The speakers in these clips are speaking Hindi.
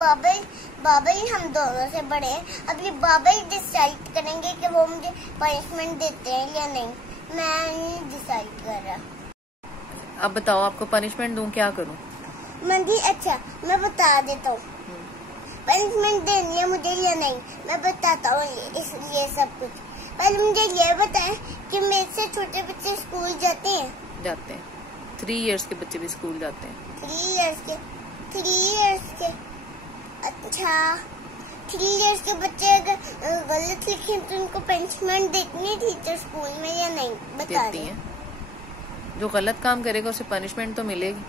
बाबा बाबा ही हम दोनों से बड़े हैं। अब ये बाबा ही डिसाइड करेंगे कि वो मुझे पनिशमेंट देते हैं या नहीं। मैं नहीं डिसाइड कर रहा। अब बताओ, आपको पनिशमेंट दूं, क्या करूं? मंदी, अच्छा मैं बता देता हूँ पनिशमेंट देनी है मुझे या नहीं। मैं बताता हूँ ये सब कुछ। पहले मुझे ये बताएं कि मेरे से छोटे बच्चे स्कूल जाते हैं? जाते हैं। 3 इयर्स के बच्चे भी स्कूल जाते हैं। 3 इयर्स के अच्छा 3 इयर्स के बच्चे अगर गलत लिखें तो उनको पनिशमेंट देती है टीचर स्कूल में या नहीं? बता देती है। जो गलत काम करेगा उसे पनिशमेंट तो मिलेगी।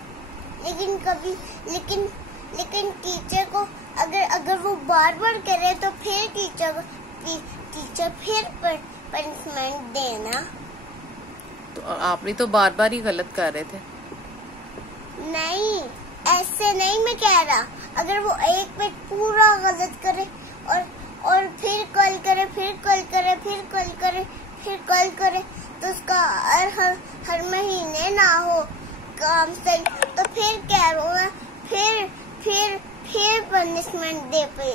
लेकिन टीचर को अगर वो बार बार करे तो फिर टीचर फिर पनिशमेंट देना। तो आप भी तो बार बार ही गलत कर रहे थे। नहीं, ऐसे नहीं मैं कह रहा। अगर वो एक पे पूरा गलत करे और फिर कल करे, फिर कल करे, फिर कल करे, फिर कल करे तो उसका हर महीने ना हो काम सही, तो फिर क्या होगा? फिर पनिशमेंट दे पे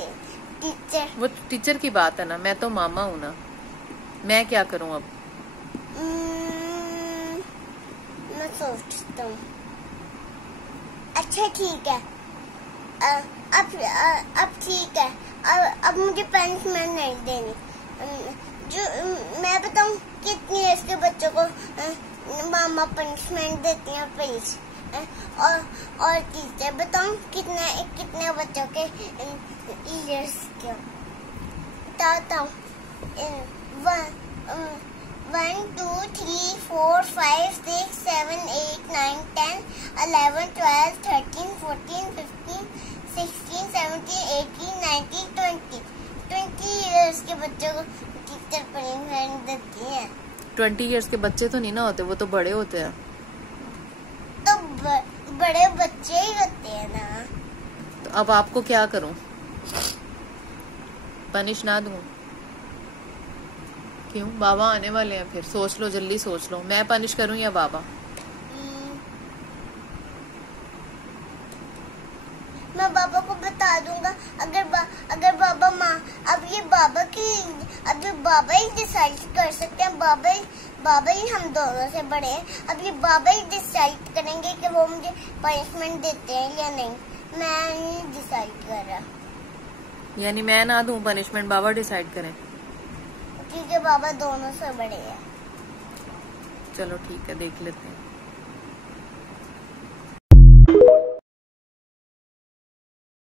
टीचर। वो टीचर की बात है ना, मैं तो मामा हूँ ना, मैं क्या करूँ अब? मैं सोचता हूँ। अच्छा ठीक है, अब ठीक है। अब मुझे पनिशमेंट नहीं देनी। जो मैं बताऊं कितनी एज के बच्चों को मामा पनिशमेंट देती हैं प्लीज। और टीचर बताऊं कितने बच्चों के इयर्स के बताता हूँ। 1 2 3 4 5 6 7 8 9 10 11 12 13 14 15 16 17 18 19 20 इयर्स के बच्चों को टीचर पनिशमेंट देती है। 20 इयर्स के बच्चे तो नहीं ना होते, वो तो बड़े होते हैं। तो बड़े बच्चे ही होते हैं ना। तो अब आपको क्या करूं? पनिश ना दूं? क्यों? बाबा आने वाले हैं, फिर सोच लो, जल्दी सोच लो। मैं पनिश करूं या बाबा? मैं बाबा को बता दूंगा। अगर बाबा अब ये बाबा ही डिसाइड कर सकते हैं। बाबा ही हम दोनों से बड़े हैं। अब ये बाबा ही डिसाइड करेंगे कि वो मुझे पनिशमेंट देते हैं या नहीं। मैं नहीं डिसाइड कर रहा। यानी मैं ना दूं पनिशमेंट, बाबा डिसाइड करें? क्योंकि बाबा दोनों से बड़े हैं। चलो ठीक है, देख लेते हैं।